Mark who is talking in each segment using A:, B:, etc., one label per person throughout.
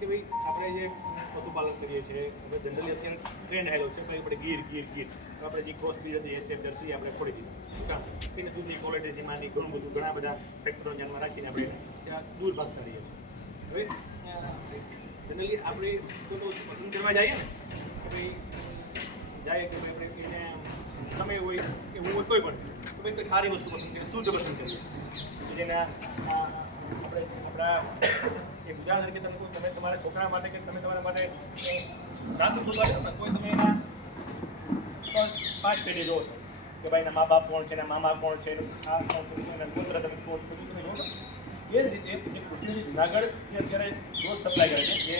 A: કે ભાઈ આપણે જે પશુપાલન કરીએ છીએ જનરલી અત્યારે ટ્રેન્ડ આવેલો છે, ભાઈ આપણે ગીર ગીર ગીર. આપણે જે ક્રોસ બ્રીડ હતી એચએફ જર્સી આપણે છોડી દીધી. એને દૂધની ક્વોલિટી જેમાંની ઘણું બધું, ઘણા બધા ફેક્ટરો ધ્યાનમાં રાખીને આપણે ત્યાં દૂર ભાગ કરીએ છીએ. હવે જનરલી આપણે કોઈ પસંદ કરવા જઈએ ને, કે ભાઈ જાય કે ભાઈ આપણે એને તમે હોય કે હું કોઈ પણ, તો ભાઈ કોઈ સારી વસ્તુ પસંદ કરીએ, શુદ્ધ પસંદ કરીએ. જેના આપણે આપણા એક ઉદાહરણ તરીકે તમે તમે તમારા છોકરા માટે કે તમે તમારા માટે રાતું ખોલવા કોઈ તમે એના પાંચ પેઢી જોવો છો. કે ભાઈ એના મા બાપ કોણ છે, એના મામા કોણ છે, એનું આ કોણ છે, એના પુત્ર તમે કોણ બધું તમે જોવો એ જ રીતે જે કૃષિની જુનાગઢ જે અત્યારે રોજ સપ્લાય કરે છે, જે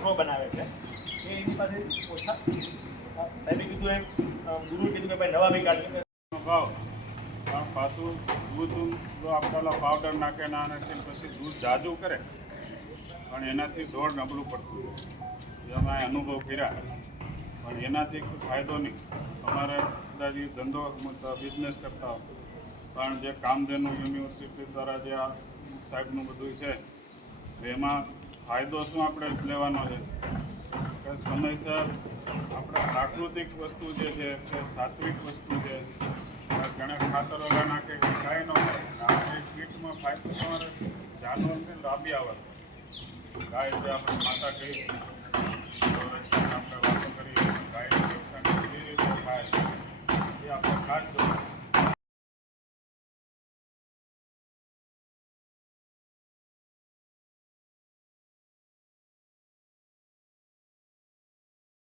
A: પ્રો બનાવે છે. એ એની પાસે ઓછા. સાહેબે કીધું એમ ગુરુ કીધું કે ભાઈ નવા બી કાઢ
B: ભાવ પણ પાછું દૂધ જો આપેલા પાવડર નાખે ના નાખે પછી દૂધ જાજુ કરે, પણ એનાથી દોડ નબળું પડતું જે અમે અનુભવ કર્યા, પણ એનાથી ફાયદો નહીં. અમારે કદાચ ધંધો બિઝનેસ કરતા હોય. પણ જે કામધેનુ યુનિવર્સિટી દ્વારા જે આ સાહેબનું બધું છે એમાં ફાયદો શું આપણે લેવાનો છે? કે સમયસર આપણે પ્રાકૃતિક વસ્તુ જે છે, કે સાત્વિક વસ્તુ છે ઘણા ખાતરો નાખે કે કાંઈ ન હોય આપણે કીટમાં ફાયદો તમારે જાનવરને લાંબી આવે. ગાય જે આપણે માતા કહીએ આપણે વાતો કરીએ ગાય રક્ષણ કેવી રીતે થાય, એ આપણે ખાસ